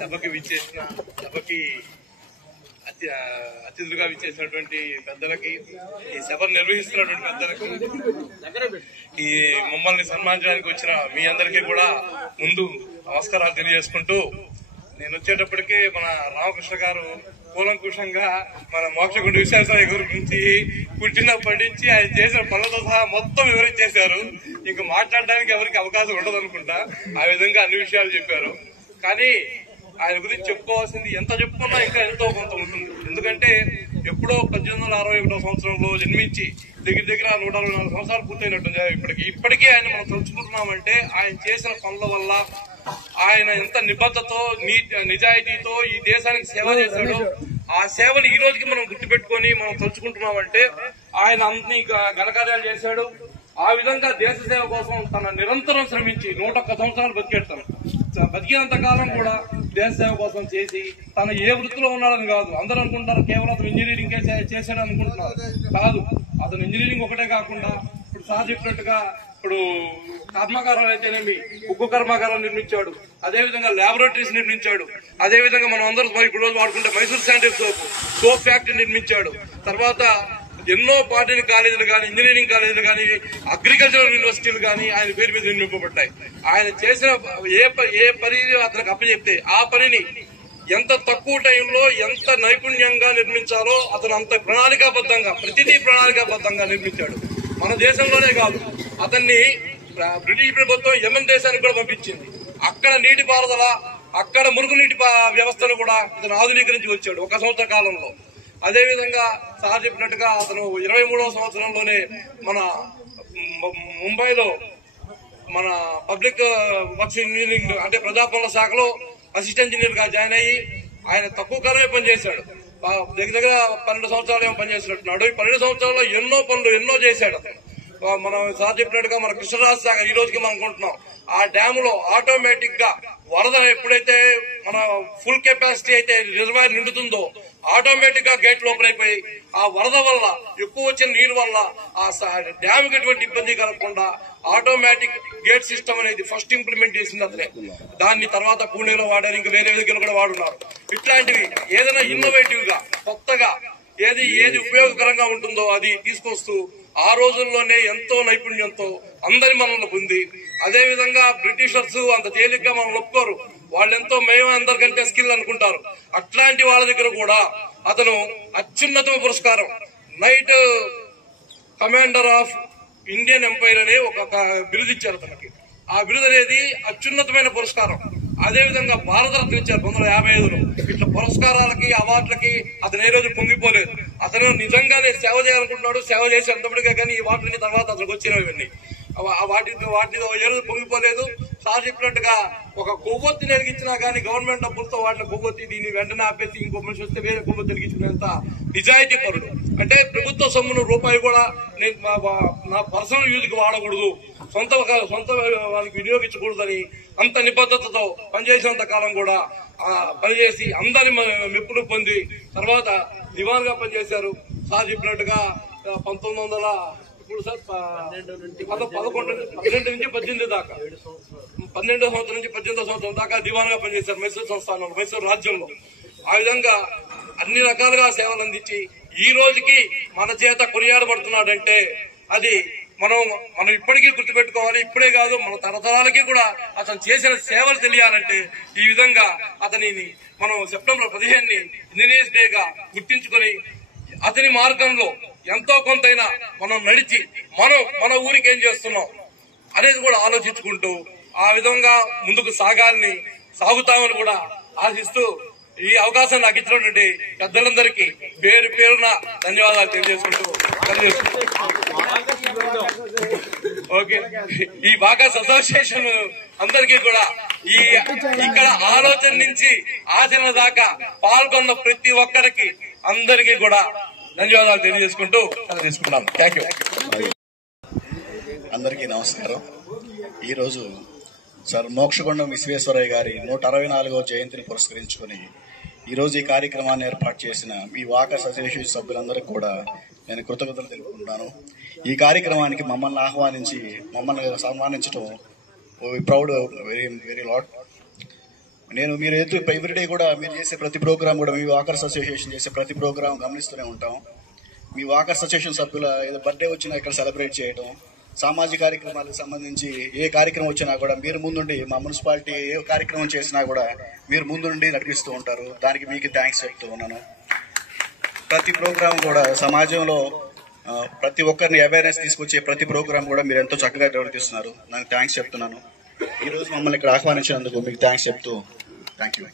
సభకి అతిథులుగా విచ్చేసినటువంటి పెద్దలకి, ఈ సభను నిర్వహిస్తున్నటువంటి పెద్దలకి, ఈ మమ్మల్ని సన్మానించడానికి వచ్చిన మీ అందరికీ కూడా ముందు నమస్కారాలు తెలియజేసుకుంటూ, నేను వచ్చేటప్పటికి మన రామకృష్ణ గారు కూలంకుషంగా మన మోక్షగుండ విశ్వేశ్వరయ్య గారి గురించి పుట్టినప్పటి నుంచి ఆయన చేసిన పనులతో సహా మొత్తం వివరించేశారు. ఇంకా మాట్లాడడానికి ఎవరికి అవకాశం ఉండదు అనుకుంటా. ఆ విధంగా అన్ని విషయాలు చెప్పారు. కానీ ఆయన గురించి చెప్పుకోవాల్సింది ఎంత చెప్పుకున్నా ఇంకా ఎంతో కొంత ఉంటుంది. ఎందుకంటే ఎప్పుడో 1861 సంవత్సరంలో జన్మించి దగ్గర 164 సంవత్సరాలు పూర్తయినట్టుంది. ఇప్పటికీ ఆయన మనం తలుచుకుంటున్నామంటే ఆయన చేసిన పనుల వల్ల, ఆయన ఎంత నిబద్ధతతో నిజాయితీతో ఈ దేశానికి సేవ చేశాడో, ఆ సేవను ఈ రోజుకి మనం గుర్తుపెట్టుకుని మనం తలుచుకుంటున్నామంటే ఆయన అన్ని ఘనకార్యాలు చేశాడు. ఆ విధంగా దేశ సేవ కోసం తన నిరంతరం శ్రమించి 101 సంవత్సరాలు బతికేస్తాను. బతికినంత కాలం కూడా దేశ సేవ కోసం చేసి, తను ఏ వృత్తిలో ఉన్నాడని కాదు. అందరూ అనుకుంటారు కేవలం అతను ఇంజనీరింగ్ చేశాడు అనుకుంటున్నారు. కాదు, అతను ఇంజనీరింగ్ ఒకటే కాకుండా ఇప్పుడు సార్ చెప్పినట్టుగా ఇప్పుడు కర్మాగారాలు అయితేనేమి ఉక్కు కర్మాగారం నిర్మించాడు, అదేవిధంగా ల్యాబొరేటరీస్ నిర్మించాడు, అదేవిధంగా మనం అందరూ ఇప్పుడు రోజు వాడుకుంటే మైసూర్ శానిటరీ సోప్ ఫ్యాక్టరీ నిర్మించాడు. తర్వాత ఎన్నో పాలిటెక్నిక్ కాలేజీలు కానీ, ఇంజనీరింగ్ కాలేజీలు కానీ, అగ్రికల్చరల్ యూనివర్సిటీలు కానీ ఆయన పేరు మీద నిర్మింపబడ్డాయి. ఆయన చేసిన ఏ పని అతనికి అప్పచెప్తే ఆ పనిని ఎంత తక్కువ టైంలో ఎంత నైపుణ్యంగా నిర్మించాలో అతను అంత ప్రణాళికాబద్ధంగా, ప్రతిదీ ప్రణాళికాబద్ధంగా నిర్మించాడు. మన దేశంలోనే కాదు, అతన్ని బ్రిటిష్ ప్రభుత్వం యెమెన్ దేశానికి కూడా పంపించింది. అక్కడ నీటిపారుదల, అక్కడ మురుగునీటి వ్యవస్థను కూడా ఇతను ఆధునీకరించి వచ్చాడు 1 సంవత్సర కాలంలో. అదేవిధంగా సార్ చెప్పినట్టుగా అతను 23వ సంవత్సరంలోనే మన ముంబైలో మన పబ్లిక్ వర్క్స్ ఇంజనీరింగ్ అంటే ప్రజాపనుల శాఖలో అసిస్టెంట్ ఇంజనీర్ గా జాయిన్ అయ్యి ఆయన తక్కువ కాలమే పనిచేశాడు. దగ్గర 12 సంవత్సరాలు ఏమో పనిచేసినట్టున్నాడు. ఈ 12 సంవత్సరాల్లో ఎన్నో పనులు ఎన్నో చేశాడు అతను. మనం సార్ చెప్పినట్టుగా మన కృష్ణరాజు శాఖ ఈ రోజుకి మనం అనుకుంటున్నాం, ఆ డ్యామ్ లో ఆటోమేటిక్ గా వరద ఎప్పుడైతే మన ఫుల్ కెపాసిటీ అయితే రిజర్వాయర్ నిండుతుందో ఆటోమేటిక్ గా గేట్ లోపలైపోయి, ఆ వరద వల్ల ఎక్కువ వచ్చిన నీరు వల్ల ఆ డ్యామ్ కి ఎటువంటి ఇబ్బంది కలగకుండా ఆటోమేటిక్ గేట్ సిస్టమ్ అనేది ఫస్ట్ ఇంప్లిమెంట్ చేసింది అతనే. దాన్ని తర్వాత పూణేలో వాడారు, ఇంకా వేరే దగ్గర కూడా వాడున్నారు. ఇట్లాంటివి ఏదైనా ఇన్నోవేటివ్ గా కొత్తగా ఏది ఉపయోగకరంగా ఉంటుందో అది తీసుకొస్తూ ఆ రోజుల్లోనే ఎంతో నైపుణ్యంతో అందరి మనల్ని పొంది, అదేవిధంగా బ్రిటిషర్స్ అంత తేలిగ్గా మనం ఒప్పుకోరు, వాళ్ళెంతో మేమే అందరికంటే స్కిల్ అనుకుంటారు. అట్లాంటి వాళ్ళ దగ్గర కూడా అతను అత్యున్నత పురస్కారం knight commander of Indian empire అనే ఒక బిరుదు ఇచ్చారు అతనికి. ఆ బిరుదు అనేది అత్యున్నతమైన పురస్కారం. అదేవిధంగా భారతరత్న ఇచ్చారు 1955లో. ఇట్లా పురస్కారాలకి అవార్డులకి అతను ఏ రోజు పొంగిపోలేదు. అతను నిజంగానే సేవ చేయాలనుకుంటున్నాడు, సేవ చేసి అంతటికే. కానీ ఈ వాటిని తర్వాత అతనికి వచ్చినవి ఇవన్నీ వాటితో ఏ రోజు పొంగిపోలేదు. సార్ చెప్పినట్టుగా ఒక కొవ్వొత్తిని వెలిగించినా కానీ గవర్నమెంట్ డబ్బులతో వాటిని కొవ్వొత్తి దీన్ని వెంటనే ఆపేసి ఇంకో మనిషి వస్తే వేరే కొవ్వొత్తి వెలిగించుకునేంత నిజాయితీ పరుడు. అంటే ప్రభుత్వ సొమ్మును రూపాయి కూడా నేను నా పర్సనల్ యూజ్ కి వాడకూడదు, సొంత వాళ్ళకి వినియోగించకూడదని అంత నిబద్ధతతో పనిచేసినంత కాలం కూడా పనిచేసి అందరి మెప్పులు పొంది తర్వాత దివాన్ గా పనిచేశారు. సార్ చెప్పినట్టుగా 1900 ఇప్పుడు సార్ 12 నుంచి 18 దాకా 12వ సంవత్సరం నుంచి 18వ సంవత్సరం దాకా దివాన్ గా పనిచేశారు మైసూరు సంస్థానంలో, మైసూరు రాజ్యంలో. ఆ విధంగా అన్ని రకాలుగా సేవలు అందించి ఈ రోజుకి మన చేత కొనియాడబడుతున్నాడంటే అది మనం ఇప్పటికీ గుర్తుపెట్టుకోవాలి. ఇప్పుడే కాదు, మన తరతరాలకి కూడా అతను చేసిన సేవలు తెలియాలంటే ఈ విధంగా అతనిని మనం సెప్టెంబర్ 15ని ఇంజనీర్స్ డేగా గుర్తించుకొని అతని మార్గంలో ఎంతో కొంతైనా మనం నడిచి మన ఊరికి ఏం చేస్తున్నాం అనేది కూడా ఆలోచించుకుంటూ ఆ విధంగా ముందుకు సాగుతామని కూడా ఆశిస్తూ ఈ అవకాశం నాకు ఇచ్చినటువంటి పెద్దలందరికీ పేరు పేరున ధన్యవాదాలు తెలియజేసుకుంటూ ఓకే. ఈ వాకర్స్ అసోసియేషన్ అందరికీ కూడా ఇక్కడ ఆలోచన నుంచి ఆచరణ దాకా పాల్గొన్న ప్రతి ఒక్కరికి అందరికీ కూడా ధన్యవాదాలు తెలియజేసుకుంటూ తీసుకుంటాం. Thank you. అందరికీ నమస్కారం. ఈరోజు సార్ మోక్షగుండం విశ్వేశ్వరయ్య గారి 164వ జయంతిని పురస్కరించుకుని ఈరోజు ఈ కార్యక్రమాన్ని ఏర్పాటు చేసిన మీ వాకర్స్ అసోసియేషన్ సభ్యులందరికీ కూడా నేను కృతజ్ఞతలు తెలుపుకుంటున్నాను. ఈ కార్యక్రమానికి మమ్మల్ని సన్మానించడం ప్రౌడ్ వెరీ వెరీ లాట్. మీరు ఎవ్రీడే కూడా మీరు చేసే ప్రతి ప్రోగ్రామ్ కూడా మీ వాకర్స్ అసోసియేషన్ చేసే ప్రతి ప్రోగ్రామ్ గమనిస్తూనే ఉంటాం. మీ వాకర్స్ అసోసియేషన్ సభ్యుల ఏదో బర్త్డే వచ్చినా ఇక్కడ సెలబ్రేట్ చేయడం, సామాజిక కార్యక్రమాలకు సంబంధించి ఏ కార్యక్రమం వచ్చినా కూడా మీరు ముందుండి, మా మున్సిపాలిటీ ఏ కార్యక్రమం చేసినా కూడా మీరు ముందుండి నడిపిస్తూ ఉంటారు. దానికి మీకు థ్యాంక్స్ చెప్తూ ఉన్నాను. ప్రతి ప్రోగ్రాం కూడా సమాజంలో ప్రతి ఒక్కరిని అవేర్నెస్ తీసుకొచ్చే ప్రతి ప్రోగ్రాం కూడా మీరు ఎంతో చక్కగా నిర్వర్తిస్తున్నారు. నాకు థ్యాంక్స్ చెప్తున్నాను. ఈ రోజు మమ్మల్ని ఇక్కడ ఆహ్వానించినందుకు మీకు థ్యాంక్స్ చెప్తూ థ్యాంక్ యూ.